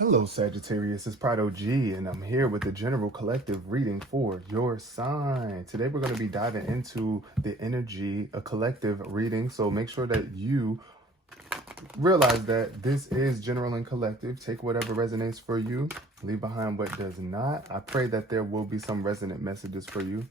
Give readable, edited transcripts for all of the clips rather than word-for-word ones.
Hello, Sagittarius. It's Prado G, and I'm here with the general collective reading for your sign. Today, we're going to be diving into the energy, a collective reading. So make sure that you realize that this is general and collective. Take whatever resonates for you, leave behind what does not. I pray that there will be some resonant messages for you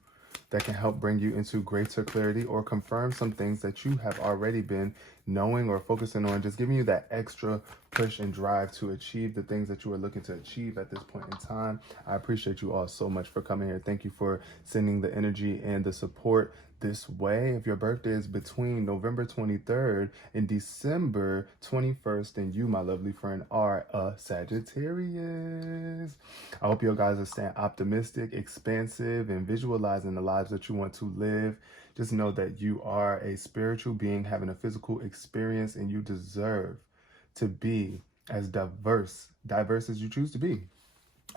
that can help bring you into greater clarity or confirm some things that you have already been knowing or focusing on, just giving you that extra push and drive to achieve the things that you are looking to achieve at this point in time. I appreciate you all so much for coming here. Thank you for sending the energy and the support this way. If your birthday is between November 23rd and December 21st, then you, my lovely friend, are a Sagittarius. I hope you guys are staying optimistic, expansive, and visualizing the lives that you want to live. Just know that you are a spiritual being having a physical experience, and you deserve to be as diverse as you choose to be,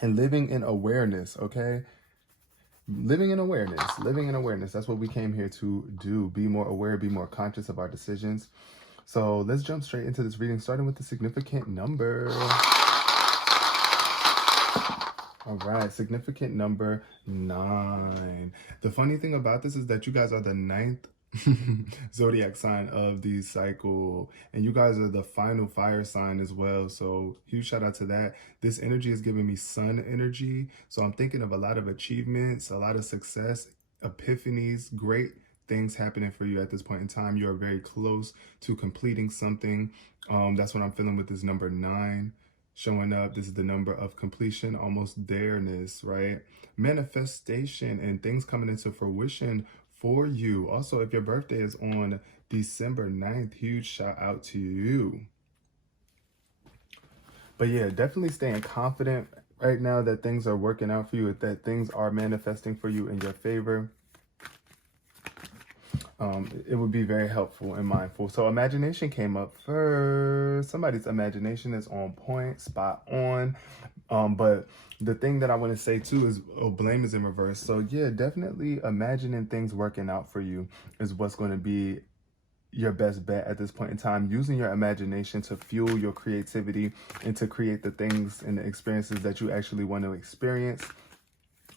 and living in awareness. Okay, living in awareness. That's what we came here to do. Be more aware, be more conscious of our decisions. So let's jump straight into this reading, starting with the significant number. All right, significant number 9. The funny thing about this is that you guys are the 9th zodiac sign of the cycle, and you guys are the final fire sign as well. So huge shout out to that. This energy is giving me sun energy. So I'm thinking of a lot of achievements, a lot of success, epiphanies, great things happening for you at this point in time. You are very close to completing something. That's what I'm feeling with this number 9 showing up. This is the number of completion, almost there-ness, right? Manifestation and things coming into fruition for you. Also, if your birthday is on December 9th, huge shout out to you. But yeah, definitely staying confident right now that things are working out for you, that things are manifesting for you in your favor. It would be very helpful and mindful. So imagination came up first. Somebody's imagination is on point, spot on. But the thing that I want to say too is, blame is in reverse. So yeah, definitely imagining things working out for you is what's going to be your best bet at this point in time. Using your imagination to fuel your creativity and to create the things and the experiences that you actually want to experience.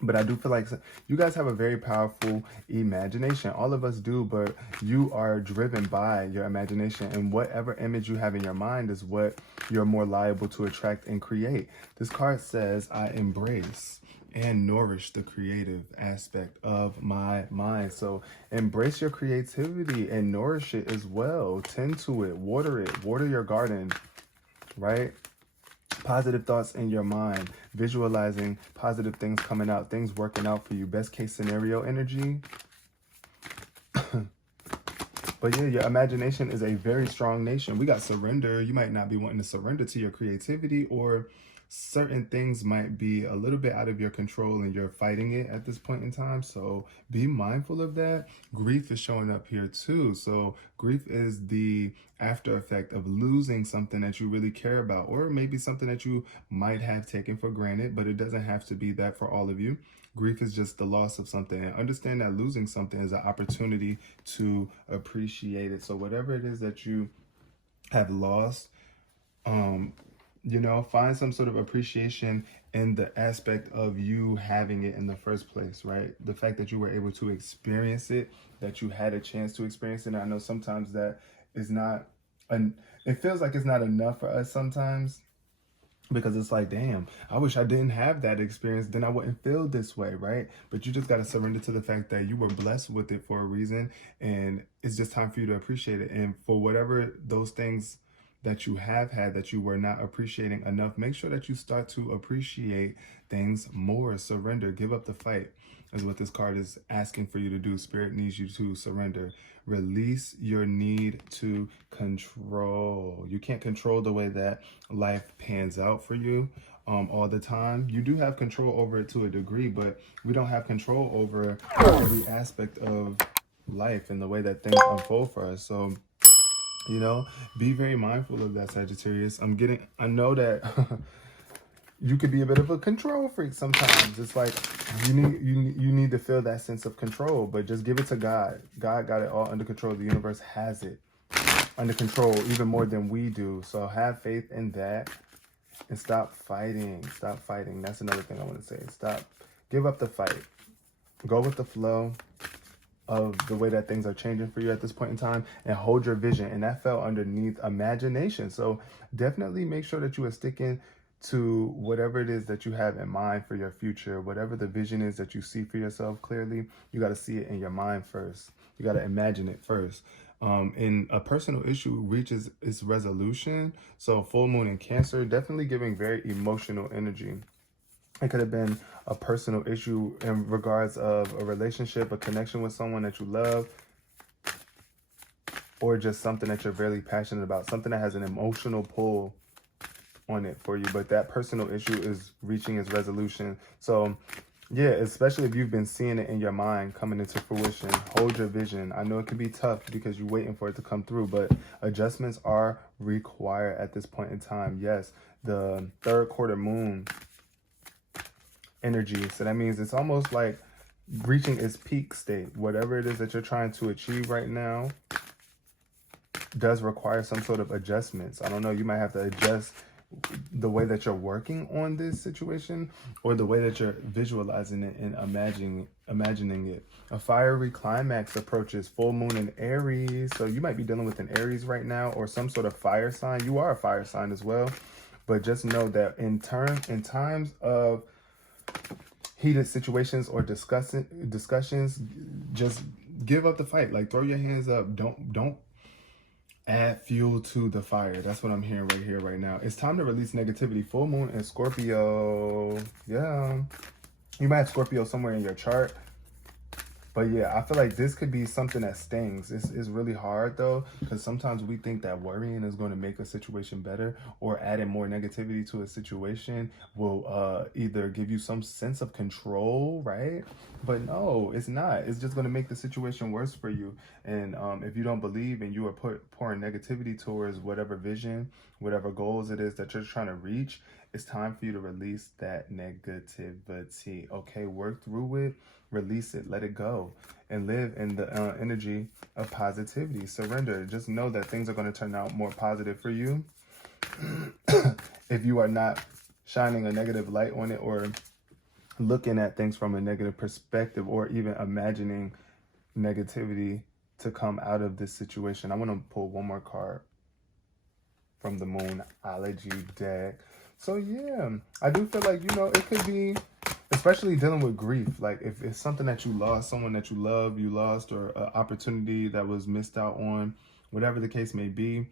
But I do feel like you guys have a very powerful imagination. All of us do, but you are driven by your imagination. And whatever image you have in your mind is what you're more liable to attract and create. This card says, I embrace and nourish the creative aspect of my mind. So embrace your creativity and nourish it as well. Tend to it, water your garden, right? Positive thoughts in your mind, visualizing positive things coming out, things working out for you. Best case scenario energy. But yeah, your imagination is a very strong nation. We got surrender. You might not be wanting to surrender to your creativity, or certain things might be a little bit out of your control and you're fighting it at this point in time. So be mindful of that. Grief is showing up here too. So grief is the after effect of losing something that you really care about, or maybe something that you might have taken for granted, but it doesn't have to be that for all of you. Grief is just the loss of something, and understand that losing something is an opportunity to appreciate it. So whatever it is that you have lost, you know, find some sort of appreciation in the aspect of you having it in the first place, right? The fact that you were able to experience it, that you had a chance to experience it. And I know sometimes that is not, it feels like it's not enough for us sometimes, because it's like, damn, I wish I didn't have that experience, then I wouldn't feel this way, right? But you just got to surrender to the fact that you were blessed with it for a reason, and it's just time for you to appreciate it. And for whatever those things that you have had that you were not appreciating enough, make sure that you start to appreciate things more. Surrender, give up the fight is what this card is asking for you to do. Spirit needs you to surrender. Release your need to control. You can't control the way that life pans out for you all the time. You do have control over it to a degree, but we don't have control over every aspect of life and the way that things unfold for us. So, you know, be very mindful of that, Sagittarius. I know that you could be a bit of a control freak sometimes. It's like you need to feel that sense of control, but just give it to God. God got it all under control. The universe has it under control even more than we do. So have faith in that. And stop fighting. Stop fighting. That's another thing I want to say. Stop. Give up the fight. Go with the flow of the way that things are changing for you at this point in time, and hold your vision. And that fell underneath imagination. So definitely make sure that you are sticking to whatever it is that you have in mind for your future. Whatever the vision is that you see for yourself clearly, you got to see it in your mind first. You got to imagine it first. And a personal issue reaches its resolution. So full moon in Cancer, definitely giving very emotional energy. It could have been a personal issue in regards of a relationship, a connection with someone that you love, or just something that you're very passionate about, something that has an emotional pull on it for you. But that personal issue is reaching its resolution. So yeah, especially if you've been seeing it in your mind coming into fruition, hold your vision. I know it can be tough because you're waiting for it to come through, but adjustments are required at this point in time. Yes, the third quarter moon energy. So that means it's almost like reaching its peak state. Whatever it is that you're trying to achieve right now does require some sort of adjustments. I don't know, you might have to adjust the way that you're working on this situation, or the way that you're visualizing it and imagining it. A fiery climax approaches, full moon in Aries. So you might be dealing with an Aries right now, or some sort of fire sign. You are a fire sign as well. But just know that in times of heated situations or discussions, just give up the fight. Like, throw your hands up. Don't add fuel to the fire. That's what I'm hearing right here, right now. It's time to release negativity. Full moon in Scorpio. Yeah. You might have Scorpio somewhere in your chart. But yeah, I feel like this could be something that stings. It's really hard though, because sometimes we think that worrying is going to make a situation better, or adding more negativity to a situation will either give you some sense of control, right? But no, it's not. It's just going to make the situation worse for you. And if you don't believe and you are pouring negativity towards whatever vision, whatever goals it is that you're trying to reach, it's time for you to release that negativity. Okay, work through it, release it, let it go, and live in the energy of positivity. Surrender. Just know that things are going to turn out more positive for you if you are not shining a negative light on it, or looking at things from a negative perspective, or even imagining negativity to come out of this situation. I want to pull one more card from the Moonology deck. So yeah, I do feel like, it could be, especially dealing with grief. Like if it's something that you lost, someone that you love, you lost, or an opportunity that was missed out on, whatever the case may be,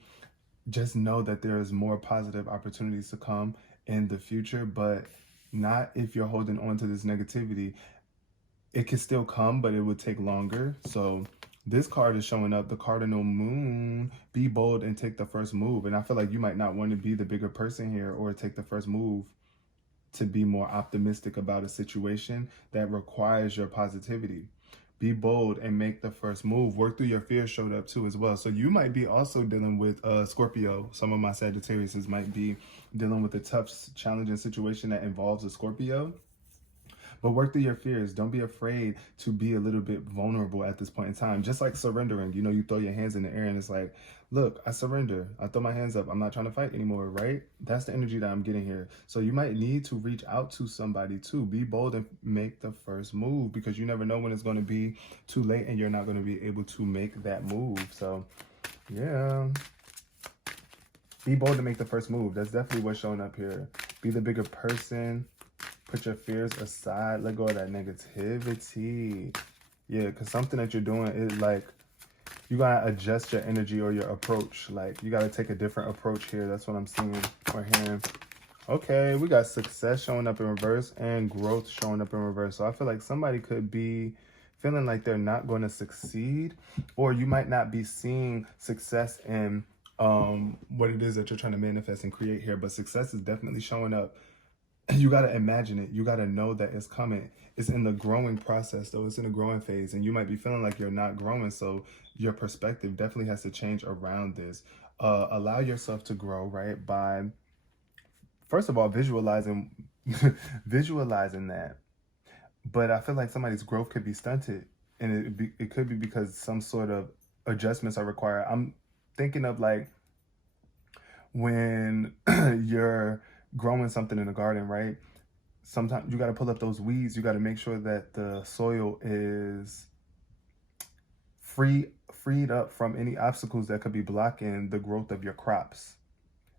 just know that there's more positive opportunities to come in the future, but not if you're holding on to this negativity. It can still come, but it would take longer. So this card is showing up, the cardinal moon. Be bold and take the first move. And I feel like you might not want to be the bigger person here, or take the first move to be more optimistic about a situation that requires your positivity. Be bold and make the first move. Work through your fears showed up too as well. So you might be also dealing with Scorpio. Some of my Sagittariuses might be dealing with a tough, challenging situation that involves a Scorpio. But work through your fears. Don't be afraid to be a little bit vulnerable at this point in time. Just like surrendering. You throw your hands in the air and it's like, look, I surrender. I throw my hands up. I'm not trying to fight anymore, right? That's the energy that I'm getting here. So you might need to reach out to somebody too. Be bold and make the first move, because you never know when it's going to be too late and you're not going to be able to make that move. So yeah, be bold to make the first move. That's definitely what's showing up here. Be the bigger person. Put your fears aside. Let go of that negativity. Yeah, because something that you're doing is like, you got to adjust your energy or your approach. Like, you got to take a different approach here. That's what I'm seeing or hearing. Okay, we got success showing up in reverse and growth showing up in reverse. So I feel like somebody could be feeling like they're not going to succeed, or you might not be seeing success in what it is that you're trying to manifest and create here. But success is definitely showing up. You got to imagine it. You got to know that it's coming. It's in the growing process, though. It's in the growing phase, and you might be feeling like you're not growing. So your perspective definitely has to change around this. Allow yourself to grow, right? By, first of all, visualizing that. But I feel like somebody's growth could be stunted, and it could be because some sort of adjustments are required. I'm thinking of like when you're growing something in the garden, right? Sometimes you got to pull up those weeds. You got to make sure that the soil is freed up from any obstacles that could be blocking the growth of your crops.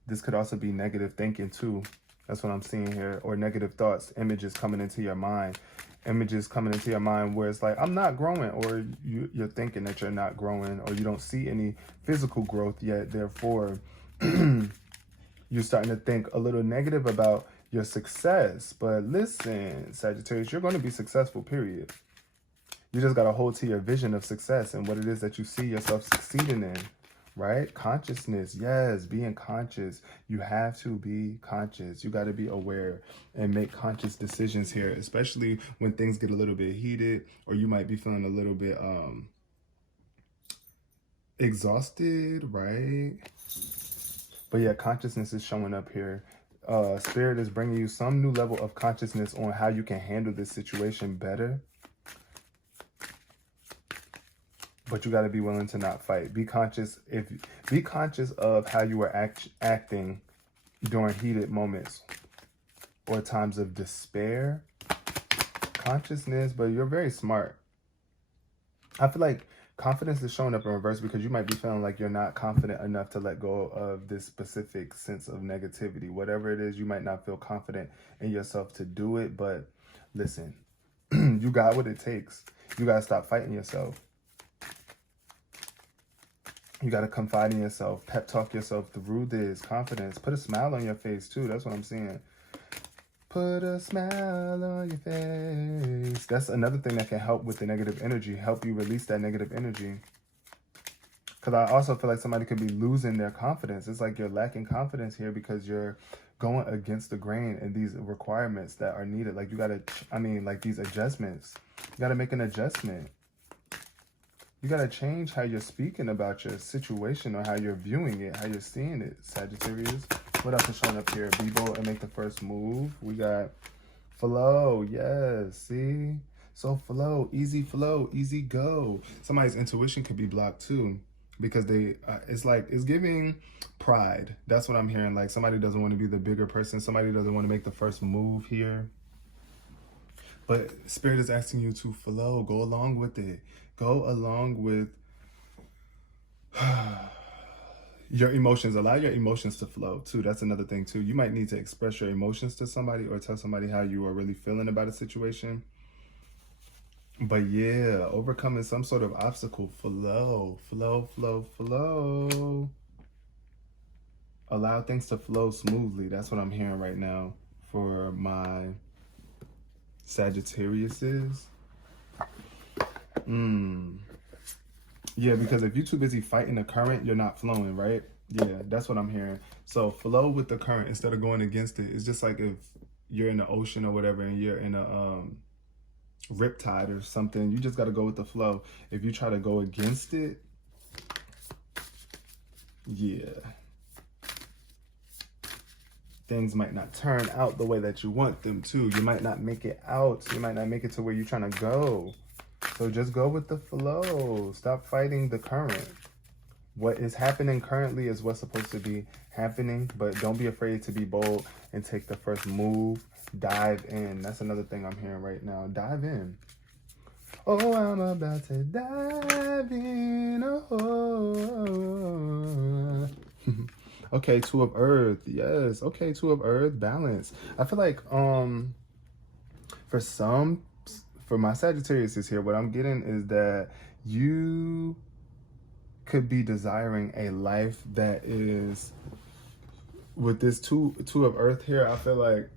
This could also be negative thinking too. That's what I'm seeing here. Or negative thoughts, images coming into your mind. Images coming into your mind where it's like, I'm not growing, or you're thinking that you're not growing, or you don't see any physical growth yet. Therefore, you're starting to think a little negative about your success. But listen, Sagittarius, you're going to be successful, period. You just got to hold to your vision of success and what it is that you see yourself succeeding in. Right? Consciousness. Yes, being conscious. You have to be conscious. You got to be aware and make conscious decisions here, especially when things get a little bit heated, or you might be feeling a little bit exhausted, right? But yeah, consciousness is showing up here. Spirit is bringing you some new level of consciousness on how you can handle this situation better. But you got to be willing to not fight. Be conscious of how you are acting during heated moments or times of despair. Consciousness, but you're very smart. I feel like confidence is showing up in reverse because you might be feeling like you're not confident enough to let go of this specific sense of negativity. Whatever it is, you might not feel confident in yourself to do it. But listen, you got what it takes. You got to stop fighting yourself. You got to confide in yourself, pep talk yourself through this. Confidence. Put a smile on your face too. That's what I'm seeing. Put a smile on your face. That's another thing that can help with the negative energy. Help you release that negative energy. Because I also feel like somebody could be losing their confidence. It's like you're lacking confidence here because you're going against the grain in these requirements that are needed. Like you got to, like these adjustments. You got to make an adjustment. You got to change how you're speaking about your situation or how you're viewing it, how you're seeing it, Sagittarius. What else is showing up here? Be bold and make the first move. We got flow. Yes, see? So flow, easy go. Somebody's intuition could be blocked too because it's giving pride. That's what I'm hearing. Like somebody doesn't want to be the bigger person. Somebody doesn't want to make the first move here. But Spirit is asking you to flow. Go along with it. Go along with your emotions. Allow your emotions to flow too. That's another thing too. You might need to express your emotions to somebody or tell somebody how you are really feeling about a situation. But yeah, overcoming some sort of obstacle. Flow. Allow things to flow smoothly. That's what I'm hearing right now for my Sagittariuses. Yeah, because if you're too busy fighting the current, you're not flowing, right? Yeah, that's what I'm hearing. So flow with the current instead of going against it. It's just like if you're in the ocean or whatever and you're in a riptide or something, you just got to go with the flow. If you try to go against it, yeah, things might not turn out the way that you want them to. You might not make it out. You might not make it to where you're trying to go. So just go with the flow. Stop fighting the current. What is happening currently is what's supposed to be happening, but don't be afraid to be bold and take the first move. Dive in. That's another thing I'm hearing right now. Dive in. Oh, I'm about to dive in. Oh. Okay, Two of Earth. Yes. Okay, Two of Earth. Balance. I feel like for my Sagittarius is here, what I'm getting is that you could be desiring a life that is with this two of Earth here. I feel like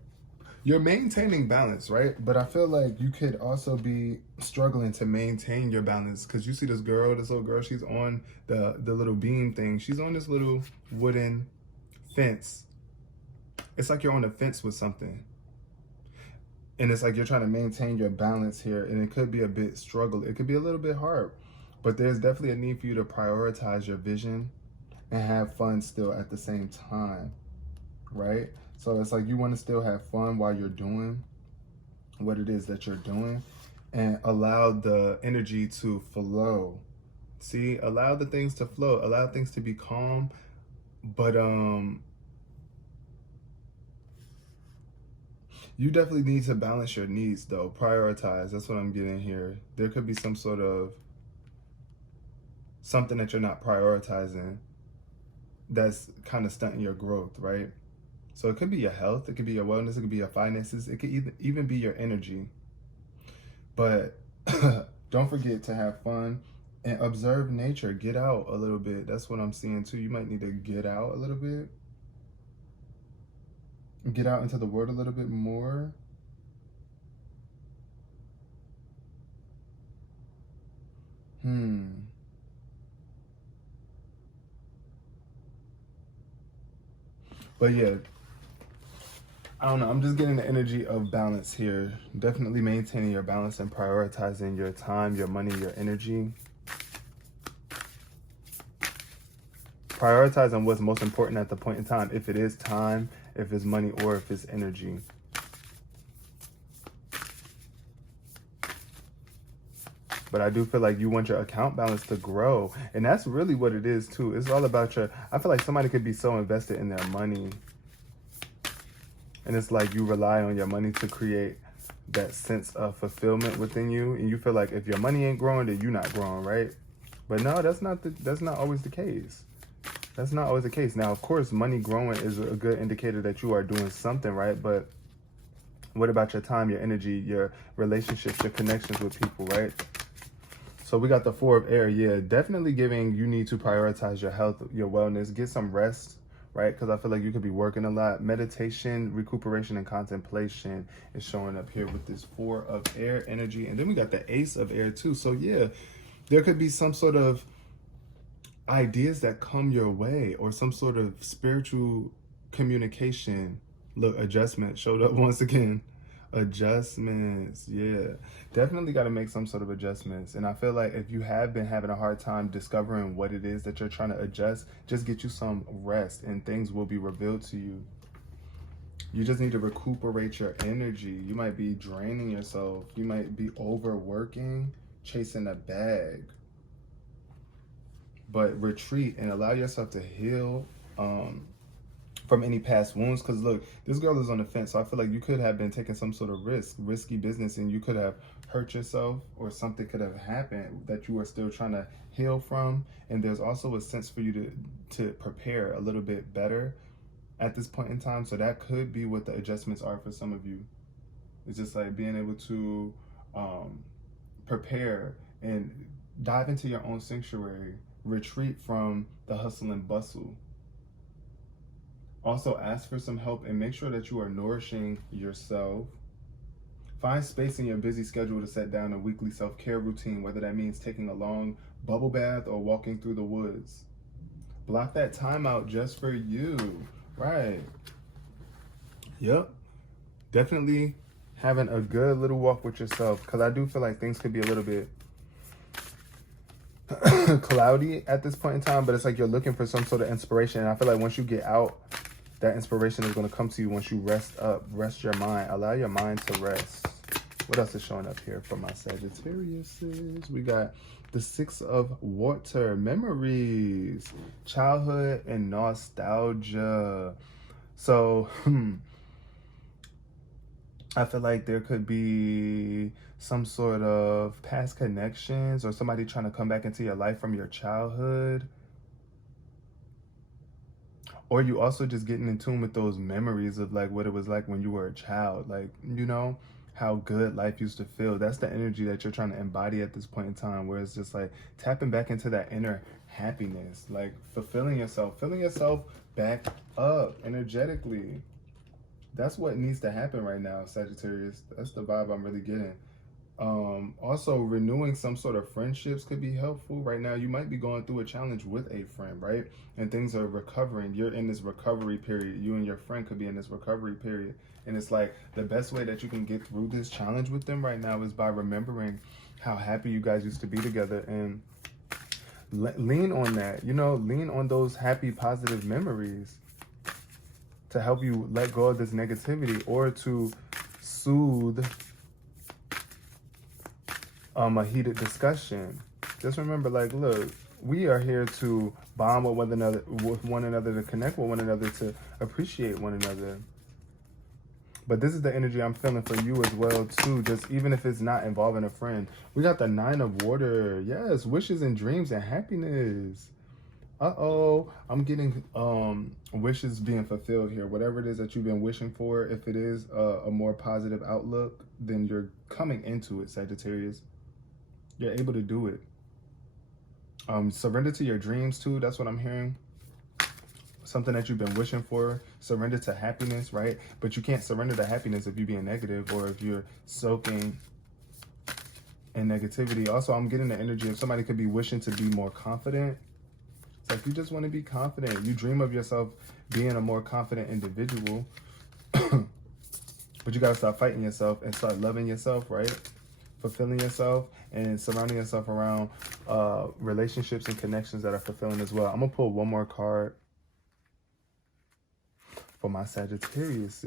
you're maintaining balance, right? But I feel like you could also be struggling to maintain your balance because you see this little girl, she's on the little beam thing. She's on this little wooden fence. It's like you're on a fence with something. And it's like you're trying to maintain your balance here, and it could be a bit struggle. It could be a little bit hard, but there's definitely a need for you to prioritize your vision and have fun still at the same time, right? So it's like you want to still have fun while you're doing what it is that you're doing and allow the energy to flow. See, allow the things to flow, allow things to be calm, but You definitely need to balance your needs, though. Prioritize. That's what I'm getting here. There could be some sort of something that you're not prioritizing that's kind of stunting your growth, right? So it could be your health, it could be your wellness, it could be your finances, it could even be your energy. But don't forget to have fun and observe nature. Get out a little bit. That's what I'm seeing too. You might need to get out a little bit. Get out into the world a little bit more. But yeah, I don't know. I'm just getting the energy of balance here. Definitely maintaining your balance and prioritizing your time, your money, your energy. Prioritizing what's most important at the point in time. If it is time, if it's money, or if it's energy. But I do feel like you want your account balance to grow. And that's really what it is too. It's all about I feel like somebody could be so invested in their money. And it's like you rely on your money to create that sense of fulfillment within you. And you feel like if your money ain't growing, then you're not growing, right? But no, that's not always the case. That's not always the case. Now, of course, money growing is a good indicator that you are doing something, right? But what about your time, your energy, your relationships, your connections with people, right? So we got the 4 of air. Yeah, definitely you need to prioritize your health, your wellness, get some rest, right? Because I feel like you could be working a lot. Meditation, recuperation, and contemplation is showing up here with this 4 of air energy. And then we got the ace of air too. So yeah, there could be some sort of ideas that come your way or some sort of spiritual communication. Look, adjustment showed up once again. Adjustments, yeah. Definitely got to make some sort of adjustments. And I feel like if you have been having a hard time discovering what it is that you're trying to adjust, just get you some rest and things will be revealed to you. You just need to recuperate your energy. You might be draining yourself. You might be overworking, chasing a bag. But retreat and allow yourself to heal from any past wounds. Because look, this girl is on the fence. So I feel like you could have been taking some sort of risky business, and you could have hurt yourself, or something could have happened that you are still trying to heal from. And there's also a sense for you to prepare a little bit better at this point in time. So that could be what the adjustments are for some of you. It's just like being able to prepare and dive into your own sanctuary. Retreat from the hustle and bustle. Also ask for some help and make sure that you are nourishing yourself. Find space in your busy schedule to set down a weekly self-care routine, whether that means taking a long bubble bath or walking through the woods. Block that time out just for you, right? Yep. Definitely having a good little walk with yourself, because I do feel like things could be a little bit cloudy at this point in time, but it's like you're looking for some sort of inspiration. And I feel like once you get out, that inspiration is going to come to you once you rest your mind. Allow your mind to rest. What else is showing up here for my Sagittarius? We got the 6 of water, memories, childhood, and nostalgia. So I feel like there could be some sort of past connections or somebody trying to come back into your life from your childhood. Or you also just getting in tune with those memories of like what it was like when you were a child. Like, you know, how good life used to feel. That's the energy that you're trying to embody at this point in time, where it's just like tapping back into that inner happiness, like filling yourself back up energetically. That's what needs to happen right now, Sagittarius. That's the vibe I'm really getting. Also, renewing some sort of friendships could be helpful. Right now, you might be going through a challenge with a friend, right? And things are recovering. You're in this recovery period. You and your friend could be in this recovery period. And it's like the best way that you can get through this challenge with them right now is by remembering how happy you guys used to be together, and lean on that. You know, lean on those happy, positive memories to help you let go of this negativity, or to soothe a heated discussion. Just remember, like, look, we are here to bond with one another, to connect with one another, to appreciate one another. But this is the energy I'm feeling for you as well, too. Just even if it's not involving a friend. We got the 9 of water. Yes, wishes and dreams and happiness. Uh-oh, I'm getting wishes being fulfilled here. Whatever it is that you've been wishing for, if it is a more positive outlook, then you're coming into it, Sagittarius. You're able to do it. Surrender to your dreams too. That's what I'm hearing. Something that you've been wishing for. Surrender to happiness, right? But you can't surrender to happiness if you're being negative or if you're soaking in negativity. Also, I'm getting the energy of somebody could be wishing to be more confident. It's like you just want to be confident. You dream of yourself being a more confident individual. But you got to stop fighting yourself and start loving yourself, right? Fulfilling yourself and surrounding yourself around relationships and connections that are fulfilling as well. I'm going to pull one more card for my Sagittarius.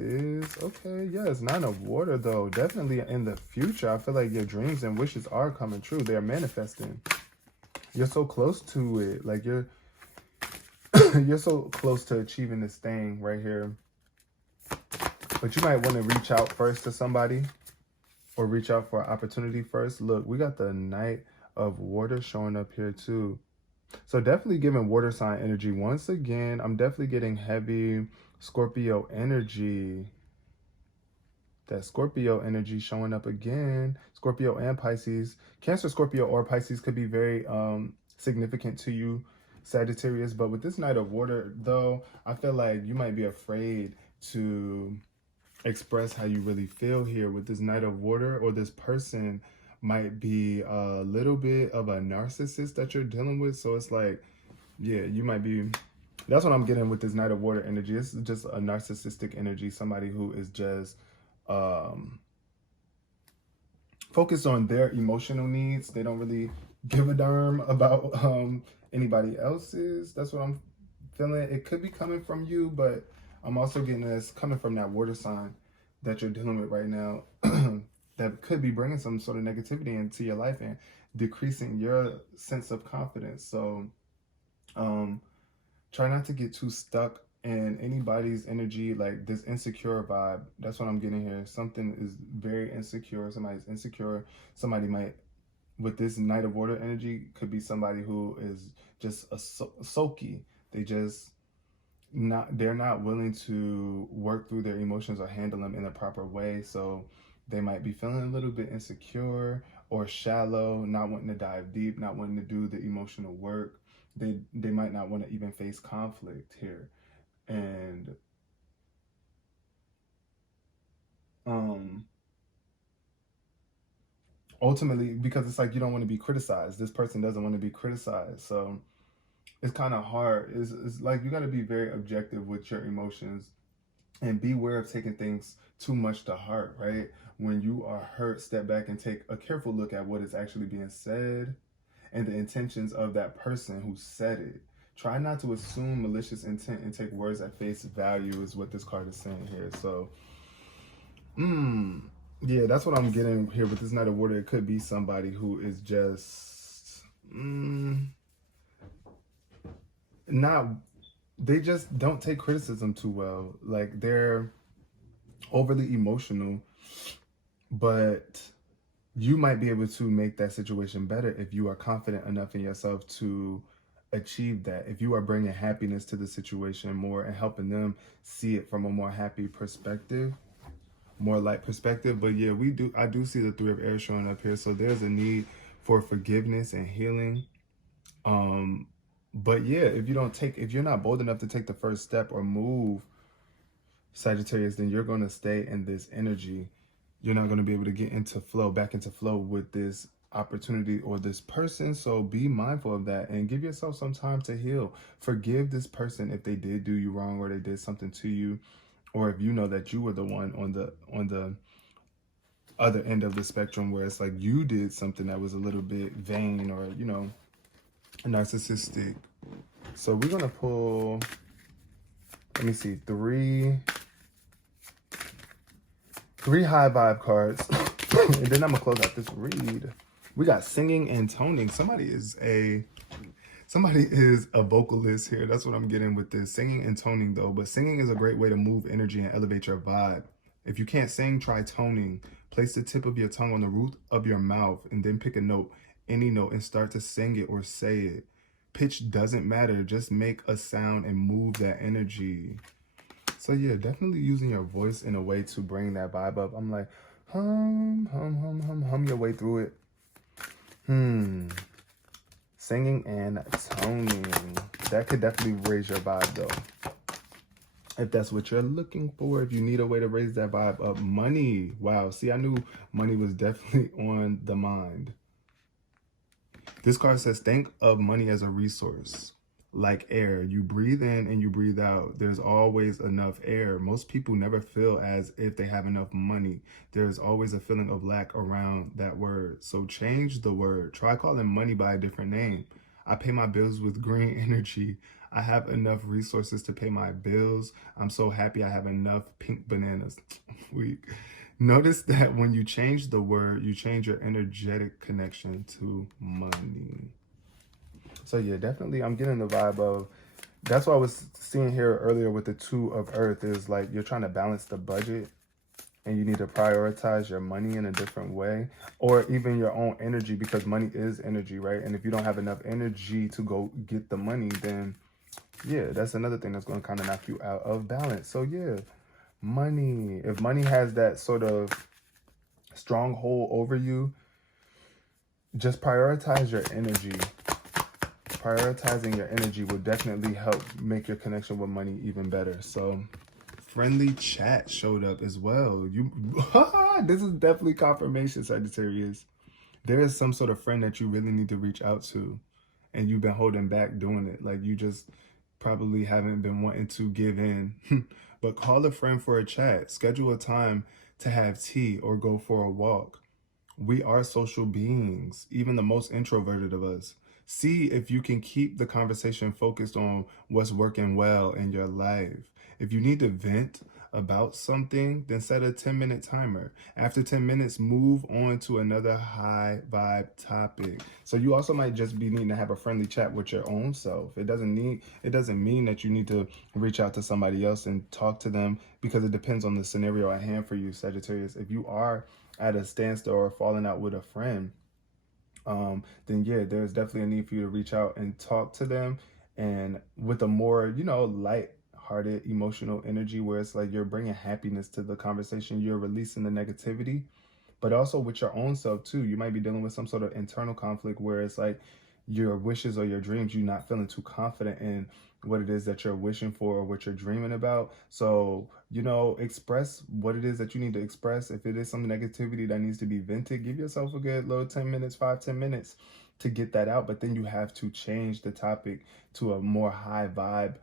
Okay, yes, 9 of water though. Definitely in the future, I feel like your dreams and wishes are coming true. They're manifesting. You're so close to it. Like you're so close to achieving this thing right here. But you might want to reach out first to somebody or reach out for an opportunity first. Look, we got the Knight of Water showing up here too. So definitely giving water sign energy. Once again, I'm definitely getting heavy Scorpio energy. That Scorpio energy showing up again. Scorpio and Pisces. Cancer, Scorpio, or Pisces could be very significant to you, Sagittarius. But with this Knight of Water, though, I feel like you might be afraid to express how you really feel here with this Knight of Water, or this person might be a little bit of a narcissist that you're dealing with. So it's like, yeah, you might be, that's what I'm getting with this Knight of Water energy. It's just a narcissistic energy, somebody who is just focused on their emotional needs. They don't really give a darn about anybody else's. That's what I'm feeling. It could be coming from you, but I'm also getting this coming from that water sign that you're dealing with right now that could be bringing some sort of negativity into your life and decreasing your sense of confidence. So try not to get too stuck in anybody's energy, like this insecure vibe. That's what I'm getting here. Something is very insecure. Somebody's insecure. Somebody might, with this Knight of Water energy, could be somebody who is just a sulky. They're not willing to work through their emotions or handle them in a proper way. So they might be feeling a little bit insecure or shallow, not wanting to dive deep, not wanting to do the emotional work. They might not want to even face conflict here. And ultimately, because it's like you don't want to be criticized. This person doesn't want to be criticized. So it's kind of hard. It's like you got to be very objective with your emotions and beware of taking things too much to heart, right? When you are hurt, step back and take a careful look at what is actually being said and the intentions of that person who said it. Try not to assume malicious intent and take words at face value is what this card is saying here. So, yeah, that's what I'm getting here with this Knight of Water. It could be somebody who is just they just don't take criticism too well. Like they're overly emotional, but you might be able to make that situation better if you are confident enough in yourself to achieve that. If you are bringing happiness to the situation more and helping them see it from a more happy perspective, more light perspective. But yeah, I do see the Three of Air showing up here. So there's a need for forgiveness and healing. But yeah, if you're not bold enough to take the first step or move, Sagittarius, then you're going to stay in this energy. You're not going to be able to get back into flow with this opportunity or this person. So be mindful of that and give yourself some time to heal. Forgive this person if they did do you wrong or they did something to you, or if you know that you were the one on the other end of the spectrum where it's like you did something that was a little bit vain or, narcissistic. So we're going to pull, let me see, three high vibe cards. And then I'm going to close out this read. We got singing and toning. Somebody is a vocalist here. That's what I'm getting with this. Singing and toning though. But singing is a great way to move energy and elevate your vibe. If you can't sing, try toning. Place the tip of your tongue on the roof of your mouth and then pick a note, any note, and start to sing it or say it. Pitch doesn't matter. Just make a sound and move that energy. So yeah, definitely using your voice in a way to bring that vibe up. I'm like, hum your way through it. Singing and toning. That could definitely raise your vibe though. If that's what you're looking for, if you need a way to raise that vibe up. Money. Wow. See, I knew money was definitely on the mind. This card says, think of money as a resource. Like air, you breathe in and you breathe out. There's always enough air. Most people never feel as if they have enough money. There's always a feeling of lack around that word. So change the word. Try calling money by a different name. I pay my bills with green energy. I have enough resources to pay my bills. I'm so happy I have enough pink bananas. Weak. Notice that when you change the word, you change your energetic connection to money. So yeah, definitely I'm getting the vibe of, that's what I was seeing here earlier with the 2 of Earth, is like you're trying to balance the budget and you need to prioritize your money in a different way, or even your own energy, because money is energy, right? And if you don't have enough energy to go get the money, then yeah, that's another thing that's going to kind of knock you out of balance. So yeah, money. If money has that sort of stronghold over you, just prioritize your energy. Prioritizing your energy will definitely help make your connection with money even better. So friendly chat showed up as well. This is definitely confirmation, Sagittarius. There is some sort of friend that you really need to reach out to, and you've been holding back doing it. Like you just probably haven't been wanting to give in. But call a friend for a chat. Schedule a time to have tea or go for a walk. We are social beings, even the most introverted of us. See if you can keep the conversation focused on what's working well in your life. If you need to vent about something, then set a 10-minute timer. After 10 minutes, move on to another high vibe topic. So you also might just be needing to have a friendly chat with your own self. It doesn't mean that you need to reach out to somebody else and talk to them, because it depends on the scenario at hand for you, Sagittarius. If you are at a standstill or falling out with a friend, then yeah, there's definitely a need for you to reach out and talk to them, and with a more, light-hearted, emotional energy, where it's like you're bringing happiness to the conversation, you're releasing the negativity, but also with your own self too. You might be dealing with some sort of internal conflict where it's like your wishes or your dreams, you're not feeling too confident in what it is that you're wishing for or what you're dreaming about. So, express what it is that you need to express. If it is some negativity that needs to be vented, give yourself a good little 10 minutes, 5-10 minutes to get that out. But then you have to change the topic to a more high vibe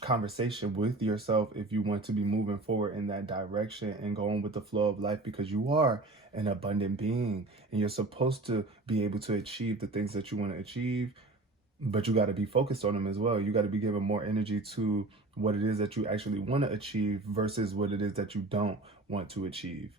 conversation with yourself if you want to be moving forward in that direction and going with the flow of life, because you are an abundant being and you're supposed to be able to achieve the things that you want to achieve, but you got to be focused on them as well. You got to be giving more energy to what it is that you actually want to achieve versus what it is that you don't want to achieve.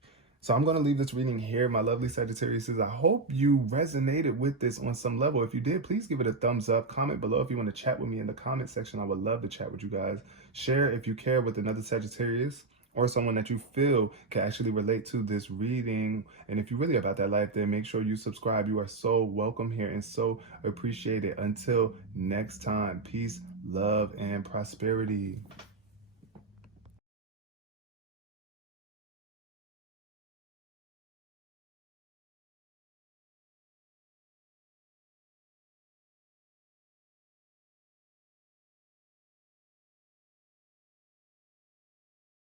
So I'm going to leave this reading here, my lovely Sagittarius. I hope you resonated with this on some level. If you did, please give it a thumbs up. Comment below if you want to chat with me in the comment section. I would love to chat with you guys. Share if you care with another Sagittarius or someone that you feel can actually relate to this reading. And if you're really about that life, then make sure you subscribe. You are so welcome here and so appreciated. Until next time, peace, love, and prosperity.